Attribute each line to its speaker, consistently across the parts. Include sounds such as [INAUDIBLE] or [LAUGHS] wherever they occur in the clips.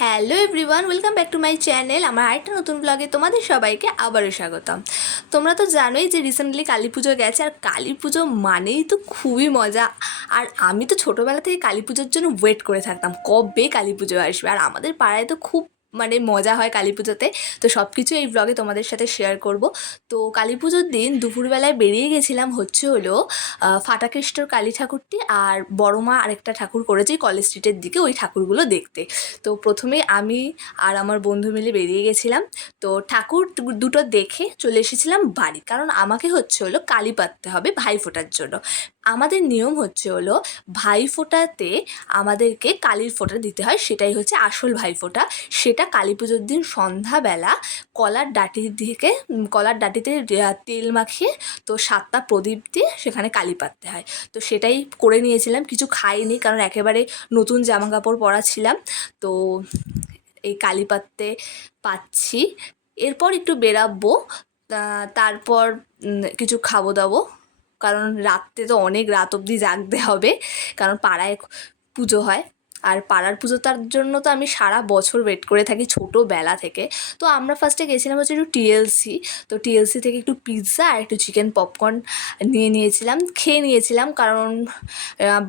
Speaker 1: Hello everyone, welcome back to my channel. আমার আরেকটা নতুন ব্লগে তোমাদের সবাইকে আবারও স্বাগতম। তোমরা তো জানোই যে রিসেন্টলি কালী পুজো গেছে, আর কালী পুজো মানেই তো খুবই মজা। আর আমি তো ছোটোবেলা থেকে কালী পুজোর জন্য ওয়েট করে থাকতাম, কবে কালী পুজো আসবে? আর আমাদের পাড়ায় তো খুব মানে মজা হয় কালী পুজোতে। তো সব কিছু এই ব্লগে তোমাদের সাথে শেয়ার করব। তো কালী পুজোর দিন দুপুরবেলায় বেরিয়ে গেছিলাম হচ্ছে হলো ফাটাকেষ্টর কালী ঠাকুরটি আর বড় মা আরেকটা ঠাকুর করেছে কলেজ স্ট্রিটের দিকে ওই ঠাকুরগুলো দেখতে। তো প্রথমে আমি আর আমার বন্ধু মিলে বেরিয়ে গেছিলাম। তো ঠাকুর দুটো দেখে চলে এসেছিলাম বাড়ি। কারণ আমাকে হচ্ছে হলো কালী পাততে হবে ভাই ফোটার জন্য। আমাদের নিয়ম হচ্ছে হলো ভাই ফোটাতে আমাদেরকে কালীর ফোঁটা দিতে হয়, সেটাই হচ্ছে আসল ভাই ফোঁটা। সেটা কালী পুজোর দিন সন্ধ্যাবেলা কলার ডাটি থেকে কলার ডাটিতে তেল মাখিয়ে তো সাতটা প্রদীপ দিয়ে সেখানে কালী পাততে হয়। তো সেটাই করে নিয়েছিলাম, কিছু খাইনি কারণ একেবারে নতুন জামা কাপড় পরা ছিলাম তো এই কালী পাততে পাচ্ছি। এরপর একটু বেরাবো তারপর কিছু খাব দাবো। কারণ রাত্রে তো অনেক রাত অবধি জাগতে হবে, কারণ পাড়ায় পুজো হয়। আর পাড়ার পুজো তার জন্য তো আমি সারা বছর ওয়েট করে থাকি ছোটোবেলা থেকে। তো আমরা ফার্স্টে গেছিলাম হচ্ছে একটু টিএলসি তো টিএলসি থেকে একটু পিৎজা আর একটু চিকেন পপকর্ন নিয়ে নিয়েছিলাম, খেয়ে নিয়েছিলাম। কারণ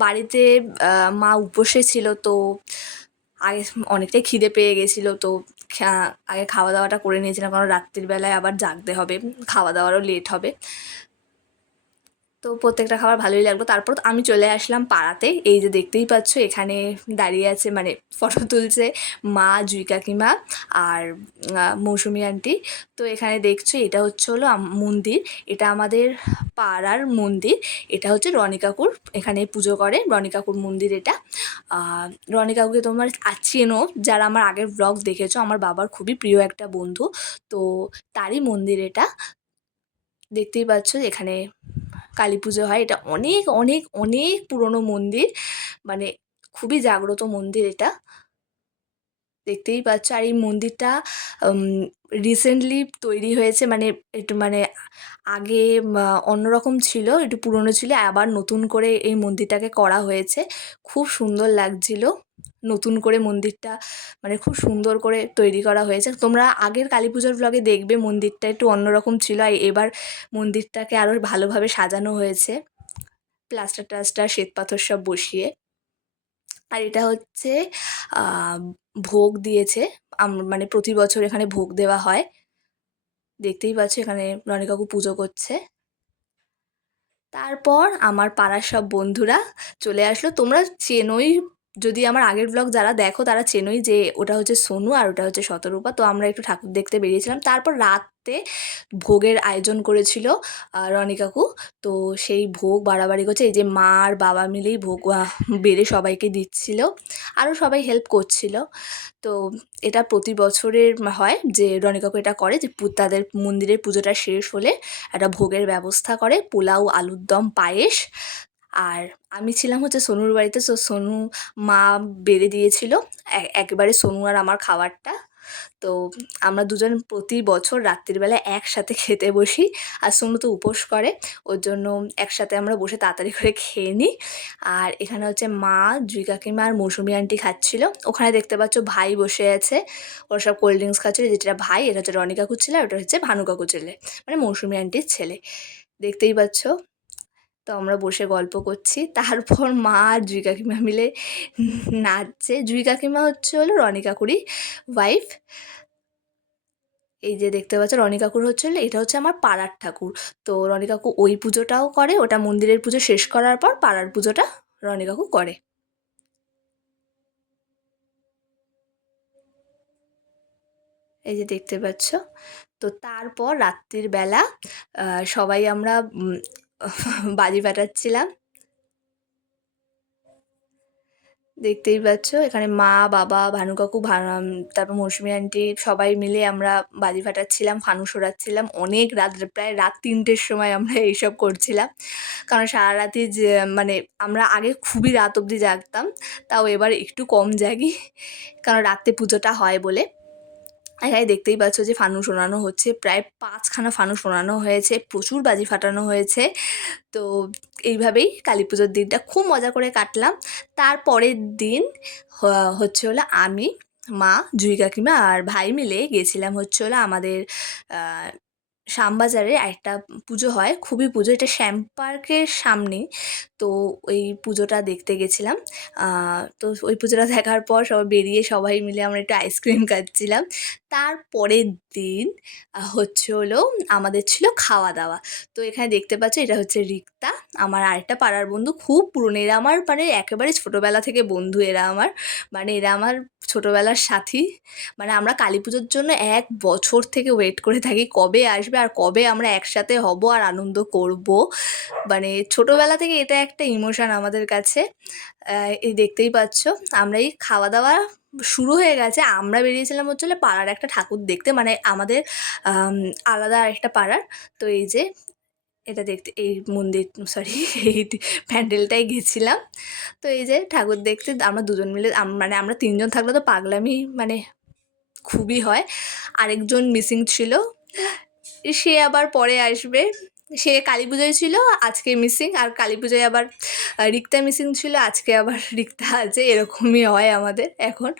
Speaker 1: বাড়িতে মা উপসে ছিল, তো আগে অনেকটাই খিদে পেয়ে গেছিল। তো আগে খাওয়া দাওয়াটা করে নিয়েছিলাম, কারণ রাত্রির বেলায় আবার জাগতে হবে, খাওয়া দাওয়ারও লেট হবে। তো প্রত্যেকটা খাবার ভালোই লাগল। তারপর আমি চলে আসলাম পাড়াতে। এই যে দেখতেই পাচ্ছ, এখানে দাঁড়িয়ে আছে মানে ফটো তুলছে মা, জুই কাকিমা আর মৌসুমি আন্টি তো এখানে দেখছ, এটা হচ্ছে হলো মন্দির। এটা আমাদের পাড়ার মন্দির। এটা হচ্ছে রনি কাকুর, এখানে পুজো করে রনি কাকুর মন্দির এটা। রনি কাকুকে তোমার চেনো যারা আমার আগের ব্লগ দেখেছ, আমার বাবার খুবই প্রিয় একটা বন্ধু। তো তারই মন্দির এটা। দেখতেই পাচ্ছ, এখানে কালী পুজো হয়। এটা অনেক অনেক অনেক পুরনো মন্দির। মানে খুবই জাগ্রত মন্দির এটা। দেখতেই পাচ্ছ। আর এই মন্দিরটা রিসেন্টলি তৈরি হয়েছে। মানে একটু মানে আগে অন্যরকম ছিল, একটু পুরনো ছিল। আবার নতুন করে এই মন্দিরটাকে করা হয়েছে। খুব সুন্দর লাগছিল। নতুন করে মন্দিরটা মানে খুব সুন্দর করে তৈরি করা হয়েছে। তোমরা আগের কালী পুজোর ব্লগে দেখবে মন্দিরটা একটু অন্যরকম ছিল আর এবার মন্দিরটাকে আরও ভালোভাবে সাজানো হয়েছে। প্লাস্টার টাস্টার, শ্বেত পাথর সব বসিয়ে। আর এটা হচ্ছে ভোগ দিয়েছে। মানে প্রতি বছর এখানে ভোগ দেওয়া হয়। দেখতেই পাচ্ছ এখানে রনি কাকু পুজো করছে। তারপর আমার পাড়ার সব বন্ধুরা চলে আসলো। তোমরা চেনোই যদি আমার আগের ব্লগ যারা দেখো, তারা চেনোই যে ওটা হচ্ছে সোনু আর ওটা হচ্ছে শতরূপা। তো আমরা একটু ঠাকুর দেখতে বেরিয়েছিলাম। তারপর রাতে ভোগের আয়োজন করেছিল রনি কাকু। তো সেই ভোগ বাড়াবাড়ি করছে। এই যে মা আর বাবা মিলেই ভোগ বেড়ে সবাইকে দিচ্ছিল। আরও সবাই হেল্প করছিল। তো এটা প্রতি বছরের হয় যে রনি কাকু এটা করে যে তাদের মন্দিরের পুজোটা শেষ হলে একটা ভোগের ব্যবস্থা করে। পোলাও, আলুর দম, পায়েস। আর আমি ছিলাম হচ্ছে সোনুর বাড়িতে। তো সোনু মা বেড়ে দিয়েছিল একেবারে সোনু আর আমার খাবারটা। তো আমরা দুজন প্রতি বছর রাত্রিবেলা একসাথে খেতে বসি। আর সোনু তো উপোস করে, ওর জন্য একসাথে আমরা বসে তাড়াতাড়ি করে খেয়ে নিই। আর এখানে হচ্ছে মা, জুই কাকিমা আর মৌসুমি আন্টি খাচ্ছিল। ওখানে দেখতে পাচ্ছ ভাই বসে আছে। ওরা সব কোল্ড ড্রিঙ্কস খাচ্ছিল। যেটা ভাই, এটা হচ্ছে রনি কাকুর ছেলে ওটা হচ্ছে ভানু কাকুর ছেলে মানে মৌসুমি আন্টির ছেলে। দেখতেই পাচ্ছ তো আমরা বসে গল্প করছি। তারপর মা আর জুই কাকিমা মিলে নাচছে। জুই কাকিমা হচ্ছে হলো রনি কাকুরই ওয়াইফ এই যে দেখতে পাচ্ছ, রনি কাকুর হচ্ছে এটা হচ্ছে আমার পাড়ার ঠাকুর। তো রনি কাকু ওই পুজোটাও করে, ওটা মন্দিরের পুজো শেষ করার পর পাড়ার পুজোটা রনি কাকু করে। এই যে দেখতে পাচ্ছ, তো তারপর রাত্রির বেলা সবাই আমরা বাজি ফাটাচ্ছিলাম। দেখতেই পাচ্ছ, এখানে মা, বাবা, ভানু কাকু তারপর মৌসুমি আন্টি সবাই মিলে আমরা বাজি ফাটাচ্ছিলাম ফানুস ওড়াচ্ছিলাম অনেক রাত, প্রায় রাত তিনটের সময় আমরা এইসব করছিলাম। কারণ সারা রাতই যে মানে আমরা আগে খুবই রাত অবধি জাগতাম, তাও এবার একটু কম জাগি, কারণ রাত্রে পুজোটা হয় বলে। এখানে দেখতেই পাচ্ছ যে ফানুস ওড়ানো হচ্ছে। প্রায় পাঁচখানা ফানুস ওড়ানো হয়েছে, প্রচুর বাজি ফাটানো হয়েছে। তো এইভাবেই কালী পুজোর দিনটা খুব মজা করে কাটলাম। তারপরের দিন হচ্ছে হলো আমি, মা, জুই কাকিমা আর ভাই মিলে গেছিলাম হচ্ছে হলো আমাদের শ্যামবাজারে একটা পুজো হয়। খুবই পুজো। এটা শ্যাম পার্কের সামনে। তো ওই পুজোটা দেখতে গেছিলাম। তো ওই পুজোটা দেখার পর সবাই বেরিয়ে সবাই মিলে আমরা একটু আইসক্রিম খাচ্ছিলাম। তারপরের দিন হচ্ছে হলো আমাদের ছিল খাওয়া দাওয়া। তো এখানে দেখতে পাচ্ছ এটা হচ্ছে রিক্তা, আমার আরেকটা পাড়ার বন্ধু, খুব পুরনো, এরা আমার মানে একেবারে ছোটোবেলা থেকে বন্ধু এরা আমার। মানে এরা আমার ছোটোবেলার সাথী। মানে আমরা কালী পুজোর জন্য এক বছর থেকে ওয়েট করে থাকি কবে আসবে আর কবে আমরা একসাথে হব আর আনন্দ করব। মানে ছোটোবেলা থেকে এটা একটা ইমোশান আমাদের কাছে এই দেখতেই পাচ্ছ। আমরা এই খাওয়া দাওয়া শুরু হয়ে গেছে। আমরা বেরিয়েছিলাম হচ্ছে পাড়ার একটা ঠাকুর দেখতে মানে আমাদের আম, আলাদা একটা পাড়ার। তো এই যে এটা দেখতে এই মন্দির সরি এই প্যান্ডেলটাই গেছিলাম। তো এই যে ঠাকুর দেখতে আমরা দুজন মিলে মানে আমরা তিনজন থাকলে তো পাগলামি মানে খুবই হয়। আরেকজন মিসিং ছিল। সে আবার পরে আসবে। সে কালী পুজোয় ছিল, আজকে মিসিং আর কালী পুজোয় আবার রিক্তা মিসিং ছিল, আজকে আবার [LAUGHS] রিক্তা আছে, এরকমই হয় আমাদের এখন।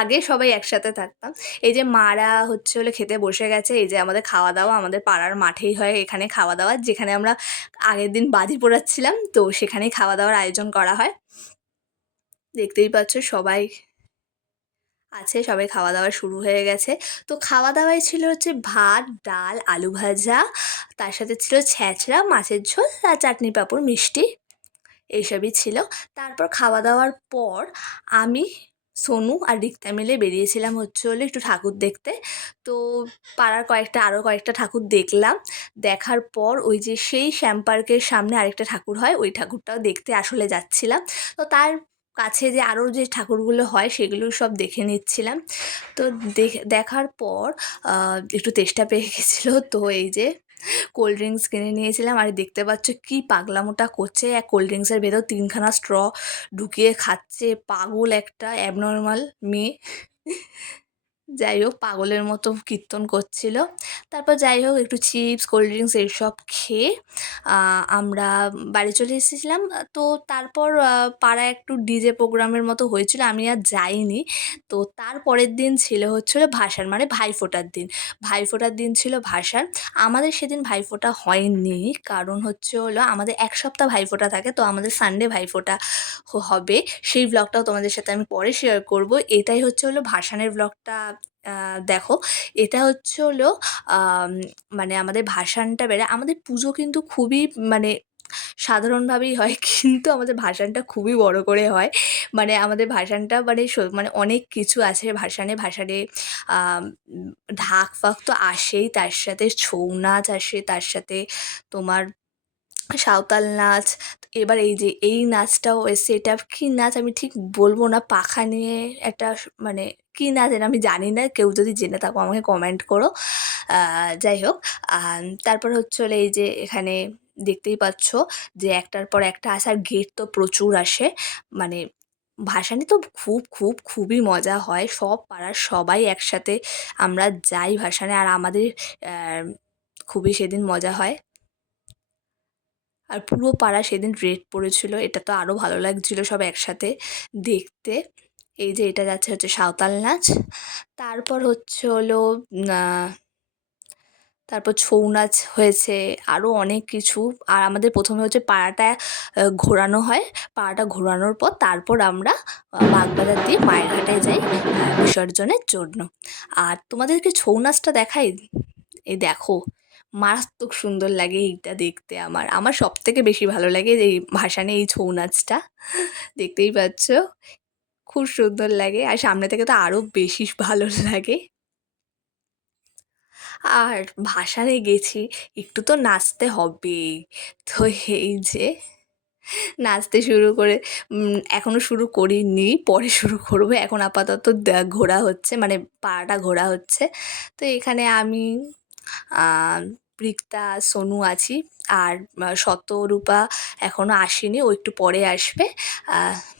Speaker 1: আগে সবাই একসাথে থাকতাম। এই যে মারা হচ্ছে হলে খেতে বসে গেছে, এই যে আমাদের খাওয়া দাওয়া আমাদের পাড়ার মাঠেই হয় এখানে খাওয়া দাওয়া যেখানে আমরা আগের দিন বাজি পোড়াচ্ছিলাম, তো সেখানেই খাওয়া দাওয়ার আয়োজন করা হয়। দেখতেই পাচ্ছ সবাই আছে, সবাই খাওয়া দাওয়া শুরু হয়ে গেছে। তো খাওয়া দাওয়ায় ছিল হচ্ছে ভাত, ডাল, আলু ভাজা, তার সাথে ছিল ছ্যাঁচড়া মাছের ঝোল আর চাটনি পাঁপড়, মিষ্টি, এইসবই ছিল। তারপর খাওয়া দাওয়ার পর আমি, সোনু আর রিক্তা মিলে বেরিয়েছিলাম হচ্ছে হলে একটু ঠাকুর দেখতে। তো পাড়ার কয়েকটা আরও কয়েকটা ঠাকুর দেখলাম। দেখার পর ওই যে সেই শ্যাম পার্কের সামনে আরেকটা ঠাকুর হয়, ওই ঠাকুরটাও দেখতে আসলে যাচ্ছিলাম। তো তার কাছে যে আরও যে ঠাকুরগুলো হয় সেগুলো সব দেখে নিচ্ছিলাম। তো দেখে, দেখার পর একটু তেষ্টা পেয়ে [LAUGHS] গেছিল। তো এই যে কোল্ড ড্রিঙ্কস কিনে নিয়েছিলাম আর দেখতে পাচ্ছ কি পাগলামোটা করছে। এক কোল্ড ড্রিঙ্কসের ভেতর তিনখানা স্ট্র ঢুকিয়ে খাচ্ছে পাগল একটা অ্যাবনর্মাল মেয়ে। যাই হোক, পাগলের মতো কীর্তন করছিল। তারপর যাই হোক, একটু চিপস, কোল্ড ড্রিঙ্কস এইসব খেয়ে আমরা বাড়ি চলে এসেছিলাম। তো তারপর পাড়ায় একটু ডিজে প্রোগ্রামের মতো হয়েছিল, আমি আর যাইনি। তো তারপরের দিন ছিল হচ্ছিল ভাসান মানে ভাইফোঁটার দিন। ভাইফোঁটার দিন ছিল ভাসান আমাদের সেদিন ভাইফোঁটা হয়নি, কারণ হচ্ছে হলো আমাদের এক সপ্তাহ ভাইফোঁটা থাকে, তো আমাদের সানডে ভাইফোঁটা হবে। সেই ব্লগটাও তোমাদের সাথে আমি পরে শেয়ার করব। এটাই হচ্ছে হলো ভাসানের ব্লগটা দেখো, এটা হচ্ছে হলো মানে আমাদের ভাসানটা বেড়ে, আমাদের পুজো কিন্তু খুবই মানে সাধারণভাবেই হয়, [LAUGHS] কিন্তু আমাদের ভাসানটা খুবই বড় করে হয়। মানে আমাদের ভাসানটা মানে মানে অনেক কিছু আছে ভাসানে ভাসানে ঢাক ফাক তো আসেই, তার সাথে ছৌ নাচ আসে, তার সাথে তোমার সাঁওতাল নাচ। এবার এই যে, এই নাচটাও এসে এটা কী নাচ আমি ঠিক বলব না, পাখা নিয়ে একটা মানে কী না এটা আমি জানি না। কেউ যদি জেনে থাকো, আমাকে কমেন্ট করো। যাই হোক তারপর হচ্ছে এই যে এখানে দেখতেই পাচ্ছ যে একটার পর একটা আসার গেট তো প্রচুর আসে। মানে ভাসানি তো খুব খুব, খুবই মজা হয়। সব পাড়ার সবাই একসাথে আমরা যাই ভাসানে আর আমাদের খুবই সেদিন মজা হয়। আর পুরো পাড়া সেদিন রেড পড়েছিল। এটা তো আরও ভালো লাগছিল সব একসাথে দেখতে। এই যে এটা যাচ্ছে হচ্ছে সাঁওতাল নাচ। তারপর হচ্ছে হলো তারপর ছৌ নাচ হয়েছে আরও অনেক কিছু। আর আমাদের প্রথমে হচ্ছে পাড়াটা ঘোরানো হয়। পাড়াটা ঘোরানোর পর তারপর আমরা বাগবাজার দিয়ে মায়ের যাই বিসর্জনের জন্য। আর তোমাদেরকে ছৌ নাচটা দেখাই? এই দেখো, মারাত্মক সুন্দর লাগে এইটা দেখতে আমার। আমার সব থেকে বেশি ভালো লাগে এই ভাসানে এই ছৌ নাচটা। দেখতেই পাচ্ছ? খুব সুন্দর লাগে। আর সামনে থেকে তো আরও বেশি [LAUGHS] ভালো লাগে। আর ভাসানে গেছি, একটু তো নাচতে হবেই। তো এই যে, নাচতে শুরু করে এখনও শুরু করিনি, পরে শুরু করব। এখন আপাতত ঘোরা হচ্ছে মানে পাড়াটা ঘোরা হচ্ছে। তো এখানে আমি রিক্তা, সোনু আছি। আর শতরূপা এখনও আসেনি, ও একটু পরে আসবে।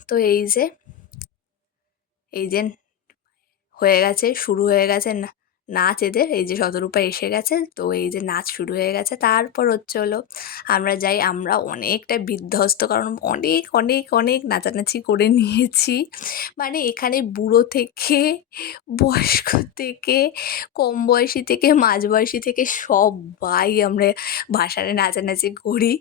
Speaker 1: তো এই যে এই যে হয়ে গেছে শুরু হয়ে গেছে না নাচ এদের, এই যে শতরূপা এসে গেছে, তো এই যে নাচ শুরু হয়ে গেছে। তারপর হচ্ছে হলো, আমরা যাই, আমরা অনেকটা বিধ্বস্ত, কারণ অনেক অনেক অনেক নাচানাচি করে নিয়েছি। মানে এখানে বুড়ো থেকে, বয়স্ক থেকে, কম বয়সী থেকে মাঝবয়সী থেকে সবাই আমরা ভাসানে নাচানাচি করি।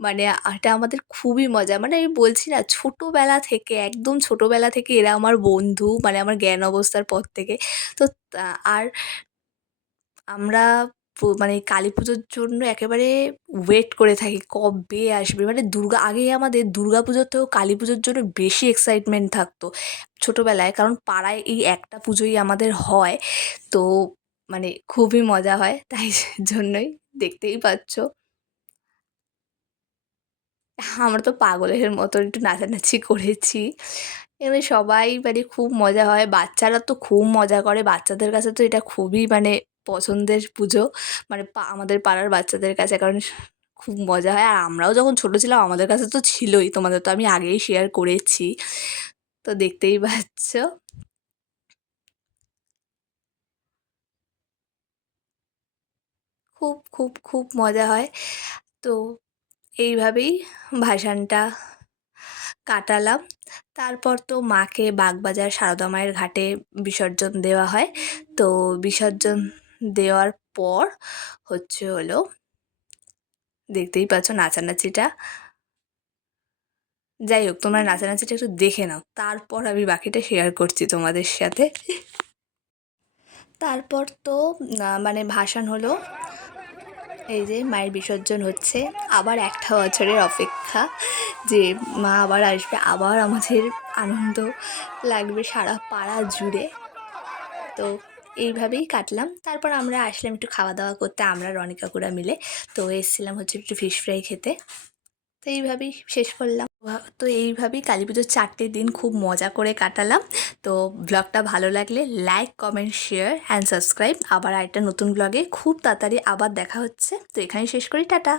Speaker 1: মানে এটা আমাদের খুবই মজা। মানে আমি বলছি না, ছোটোবেলা থেকে, একদম ছোটোবেলা থেকে এরা আমার বন্ধু মানে আমার জ্ঞান অবস্থার পর থেকে। তা- আর আমরা মানে কালী পুজোর জন্য একেবারে ওয়েট করে থাকি কবে আসবে। মানে দুর্গা আগে আমাদের দুর্গা পুজোর থেকেও কালী পুজোর জন্য বেশি এক্সাইটমেন্ট থাকতো ছোটোবেলায়। কারণ পাড়ায় এই একটা পুজোই আমাদের হয়। তো মানে খুবই মজা হয়, তাই [LAUGHS] জন্যই দেখতেই পাচ্ছ। আমরা তো পাগলের মতো একটু নাচানাচি করেছি। এবারে সবাই মানে খুব মজা হয়। বাচ্চারা তো খুব মজা করে। বাচ্চাদের কাছে তো এটা খুবই মানে পছন্দের পুজো। মানে আমাদের পাড়ার বাচ্চাদের কাছে, কারণ খুব মজা হয়। আর আমরাও যখন ছোটো ছিলাম, আমাদের কাছে তো ছিলই। তোমাদের তো আমি আগেই শেয়ার করেছি। তো দেখতেই পাচ্ছ। খুব খুব খুব মজা হয়। তো এইভাবেই ভাসানটা কাটালাম। তারপর তো মাকে বাগবাজার সারদা মায়ের ঘাটে বিসর্জন দেওয়া হয়। তো বিসর্জন দেওয়ার পর হচ্ছে হলো, দেখতেই পাচ্ছ নাচানাচিটা। যাই হোক, তোমরা নাচানাচিটা একটু দেখে নাও। তারপর আমি বাকিটা শেয়ার করছি তোমাদের সাথে। তারপর তো মানে ভাসান হলো, এই যে মায়ের বিসর্জন হচ্ছে। আবার একটা বছরের অপেক্ষা যে মা আবার আসবে, আবার আমাদের আনন্দ লাগবে সারা পাড়া জুড়ে। তো এইভাবেই কাটলাম। তারপর আমরা আসলাম একটু খাওয়া দাওয়া করতে, আমরা, রনি, কাকুরা মিলে। তো এসেছিলাম হচ্ছে একটু ফিশ ফ্রাই খেতে। তো এইভাবেই শেষ করলাম। তো এইভাবেই কালী পুজোর চারটে দিন খুব মজা করে কাটালাম। তো ব্লগটা ভালো লাগলে like comment share and subscribe আবার একটা নতুন ব্লগে খুব তাড়াতাড়ি আবার দেখা হচ্ছে। তো এখানেই শেষ করি। টাটা!